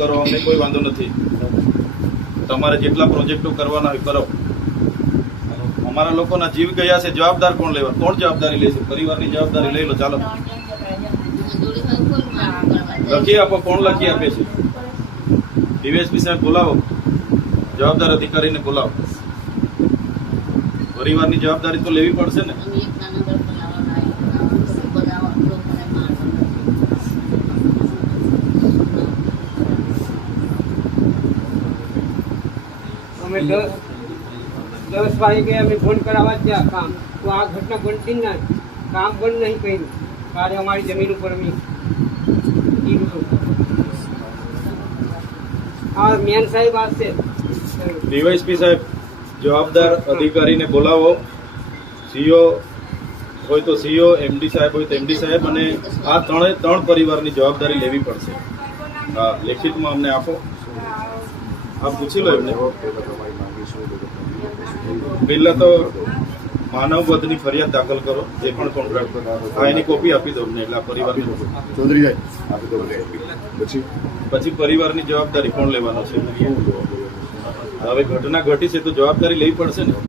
કરો, અમને કોઈ વાંધો નથી. તમારે જેટલા પ્રોજેક્ટો કરવાના હોય કરો. અમારા લોકોના જીવ ગયા છે, જવાબદાર કોણ લેવા? કોણ જવાબદારી લેશે? પરિવારની જવાબદારી લઈ લો. ચાલો લખી આપો. કોણ લખી આપે છે? ડીવાયએસપી સાહેબ બોલાવો, જવાબદાર અધિકારીને બોલાવો. પરિવારની જવાબદારી તો લેવી પડશે ને. અમે 10 વાગે અમે ફોન કરાવવા ગયા કામ, તો આ ઘટના બનતી જ ના, કામ બંધ નહીં કર્યું. કાલે અમારી જમીન ઉપર અમે હા મેન સાહેબ આવશે. ડીવાયએસપી સાહેબ જવાબદાર અધિકારીને બોલાવો. સીઓ હોય તો સીઓ, એમડી સાહેબ હોય તો એમડી સાહેબ, અને આ ત્રણ પરિવારની જવાબદારી લેવી પડશે. હા, લેખિતમાં અમને આપો. આપ પૂછી લો એમને. પહેલા તો માનવ વધની ફરિયાદ દાખલ કરો. જે પણ કોન્ટ્રાક્ટ હા એની કોપી આપી દો અમને. એટલે આ પરિવારની ચૌધરી સાહેબ આપી દો. પછી પરિવારની જવાબદારી કોણ લેવાનો છે? હવે ઘટના ઘટી છે તો જવાબદારી લેવી પડશે ને.